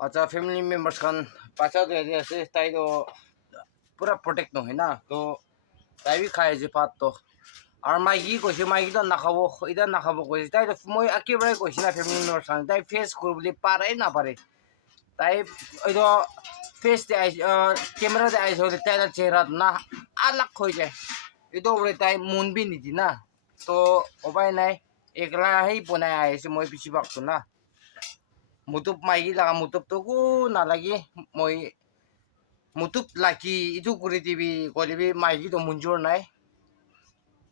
अच्छा family members Khan पाचा तो ऐसे ताई तो पूरा प्रोटेक्ट no है ना तो ताई भी खाए जे पात तो और माइकी तो नाखाबो इधर नाखाबो कोई ताई तो मैं अकेले कोई ना फैमिली मेम्बर्स खान ताई फेस कर बोले पारे ना पारे ताई इधर फेस दे आई कैमरा दे आई होते ताई ना चेहरा ना अलग हो जाए इधर बोले ताई मून भी नहीं थी ना तो उपाय नहीं एकला ही पुनाय आए से मैं पीछे बात तो ना मुतुब माइकी लगा मुतुब तो को ना लगी मैं मुतुब Laki itu kuri TV kolibi maigi to munjur nai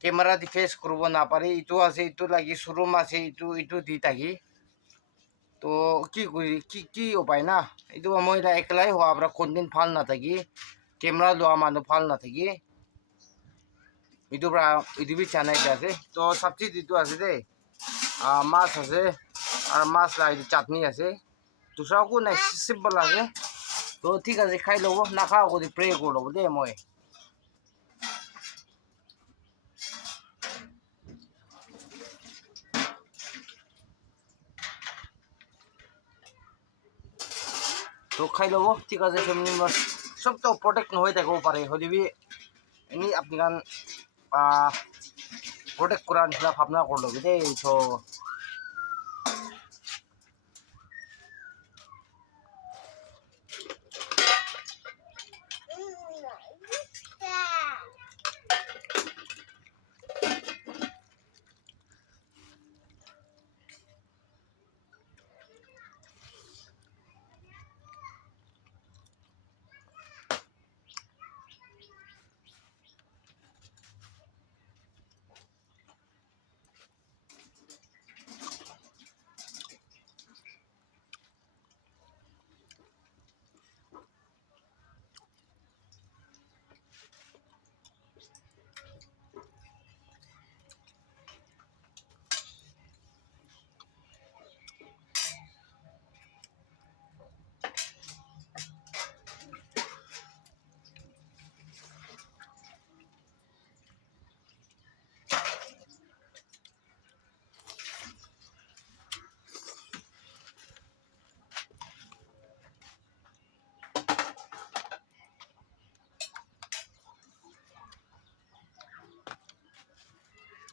camera di face kurbo na pare itu lagi surum ase itu di tagi to ki upai na itu moi la eklai ho abra content phal na tagi camera lo amano phal na tagi itu bi chanai ase to sabji itu ase de mas ase আর মাছ লাই চাটনি আছে দুসরা কো নাই simple আছে তো ঠিক আছে খাই লব না খাওয়া করে প্রে করব দে মই তো খাই লব ঠিক আছে ফ্যামিলি মেম্বার সব তো প্রোটেক্ট হয়ে থাকবো পারে হলিবি এনি আপনি গান প্রোটেক্ট করার নিচিনা ভাবনা করলো দেই তো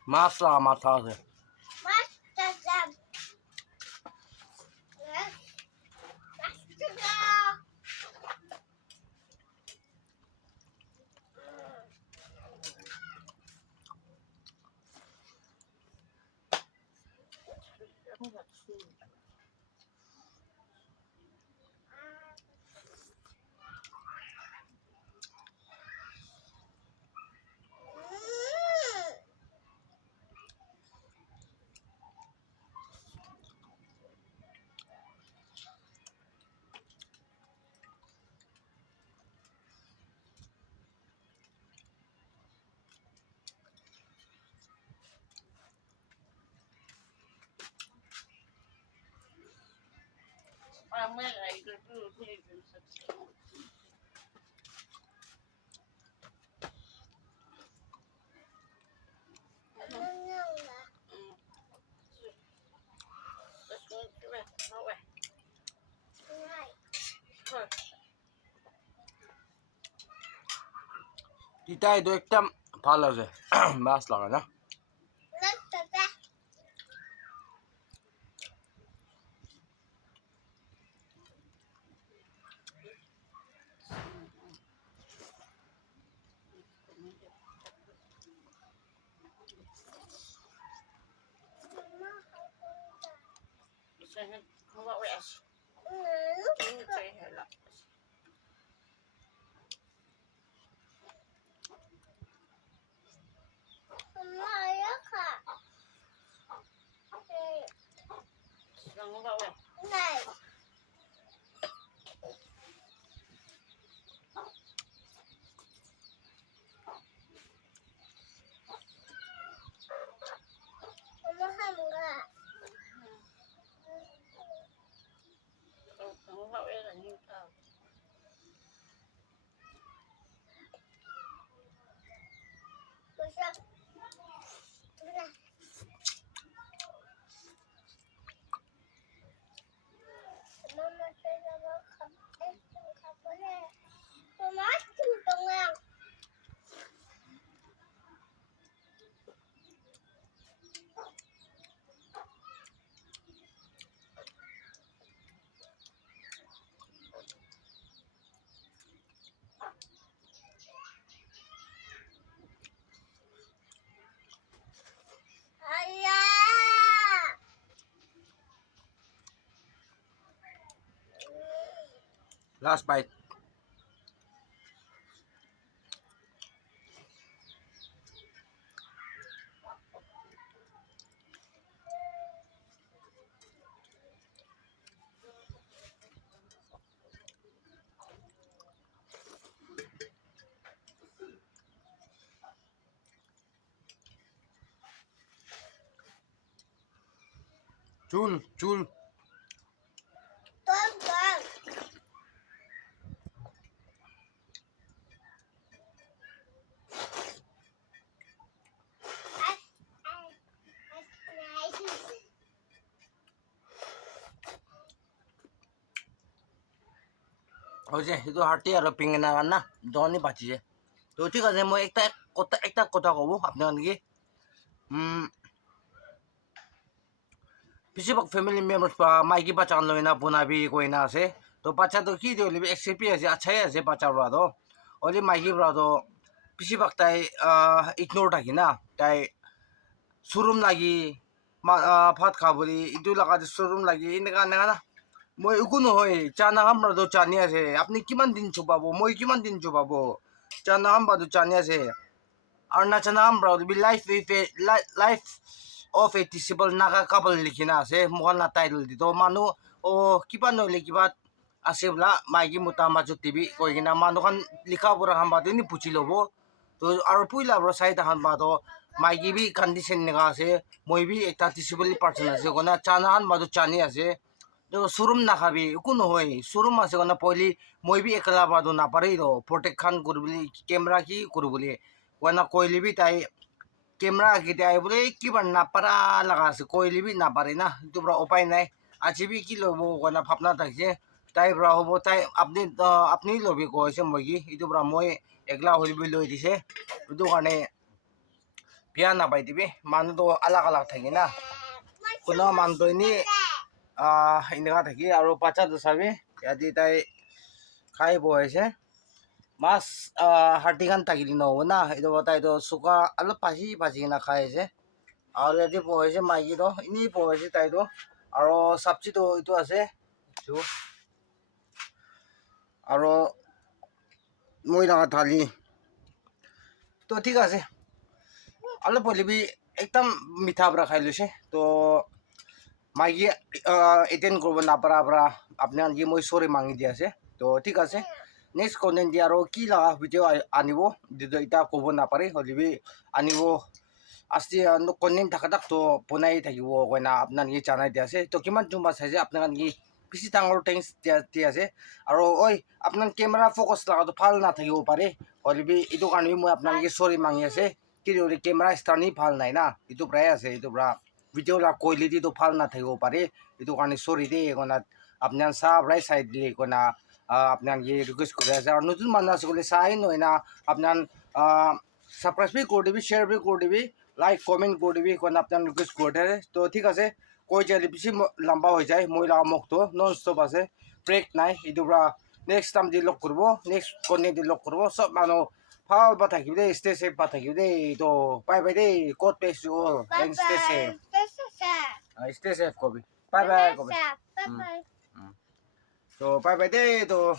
মাছলা মাথা আছে তিতা এটা একটা ভাল আছে মাছ লাগা না last bite. Chul. Oje, itu hati aro pingin na doni bachi je. To ঠিক আছে মই একটা কথা কব আপনাদেরকে বেশিরভাগ ফ্যামিলি মেম্বার্স বা মাইকি বাচ্চা লয় না বোনাবি কই না আছে তো বাচ্চা তো কি দিলি এক্সপি আছে আচ্ছাই আছে বাচ্চা ব্রা তো ওলি মাইকি ব্রা তো বেশিরভাগ তাই ইগনোর থাকি না তাই শোরুম লাগি ভাত খাবলি ইটো লাগাতে শোরুম লাগি এনেকা এনেকা না মই একো নহয় চা নাখামব্ৰাতো চানি আছে আপুনি কিমান দিন চুপাব মই কিমান দিন চুপাব চা নাখামব্ৰাতো চানি আছে আৰু না চা নাখামব্ৰাতো বি life of a disable Naga couple লিখি না আছে মোহন না টাইটেল দি তো মানুহ কিবা নহ'লে কিবা আছে বোলা মাইকী মতা মাজত টিভি কৈ কিনা মানুহখন লিখা পঢ়া খামবাটো নি পুচি ল'ব তো আৰু পুইলা বৰা চাই তাহানবাতো মাইকী বি কণ্ডিশ্যন এনেকা আছে মই বি এটা ডিসেবল পাৰ্চন আছে কোনা চা নাখামব্ৰাতো চানি আছে তো শোরুম না খাবি একো নহয় শোরুম আছে কোনা পহলি মই বি একলা বাদো না পারি তো প্রোটেক্ট খান করবলি ক্যামেরা কি করবলি কোনা কইলি বি তাই ক্যামেরা আগে আই বলে কিবা না পারা লাগা আছে কইলি বি না পারে না তো ব্রা উপায় নাই আজি বি কি লব কোনা ভাবনা থাকছে তাই ব্রা হবো তাই আপনি লবি কইছে মই কি ইটো ব্রা মই একলা হইবি লই দিছে ইটো কারণে বিয়া না পাই দিবি মানুষ তো আলাগ আলাগ থাকে না কোনো মানুষ তো নি এনেকা থাকি আৰু বাচ্চাটো চাবি ইয়াতে তাই খাই বহাইছে মাছ হাৰ্ডিখান থাকিলে নহ'ব না এইটো তাইতো চুকা অলপ ভাজি কিনে খাই আছে আৰু ইয়াতে বহাইছে মাইকীটো এনেই বহাইছে তাইতো আৰু চব্জিটো এইটো আছে আৰু মই ডাঙৰ থালি তো ঠিক আছে অলপ হ'লে একদম মিঠা পৰা খাই লৈছে তো মাইকি এটেন্ড করবো না পারা আপনার কি মই সরি মাঙি দিয়ে আছে তো ঠিক আছে নেক্সট কন্টেন্ট দিয়ে আৰু কি লাগা ভিডিও আনিব যদি এটা ক'ব নাপাৰে হ'লে আনিব আস্তি কন্টেন্ট থাকা তো বনাই থাকিব কইনা আপনার কি জানাই দিয়ে আছে তো কিমান জুম্বা চাইছে আপনার কি বেছি ডাঙৰ টেংস দি আছে আৰু ঐ আপনার কেমেৰা ফ'কাছ লাগাটো ভাল নাথাকিব পাৰে হ'লে এইটো কাৰণে মই আপনার কি সরি মাঙি আছে কি কেমেৰা ষ্টাৰ্নি ভাল নাই না এইটো প্ৰায় আছে এইটো পৰা ভিডিও লা কোয়ালিটি তো ভাল না থাকিব পারে এইটো কাৰণে সরি দে কোনা আপনার সাবরাই সাইড দিলে কোনা আপনার কি রিকোয়েস্ট করে আছে আর নতুন মানুষ আছে বলে চাই নয় না আপনার সাবস্ক্রাইব বি করে দিবি শেয়ার বি করে দিবি লাইক কমেন্ট করে দিবি কোনা আপনার রিকোয়েস্ট করে তো ঠিক আছে কৈ যালে বেশি লম্বা হয়ে যায় মই লাগা মুখটো নন স্টপ আছে ব্রেক নাই এইটো পৰা নেক্সট টাইম দি লগ করব নেক্সট কন্টেন্ট দি লগ করব সব মানুষ ভাল বা থাকিব দেই ষ্টে সেফ বা থাকিব দেই তো বাই বাই দেই God bless you all and stay safe stay safe, Kobe. Bye bye, Kobe. Bye bye. So, bye bye day to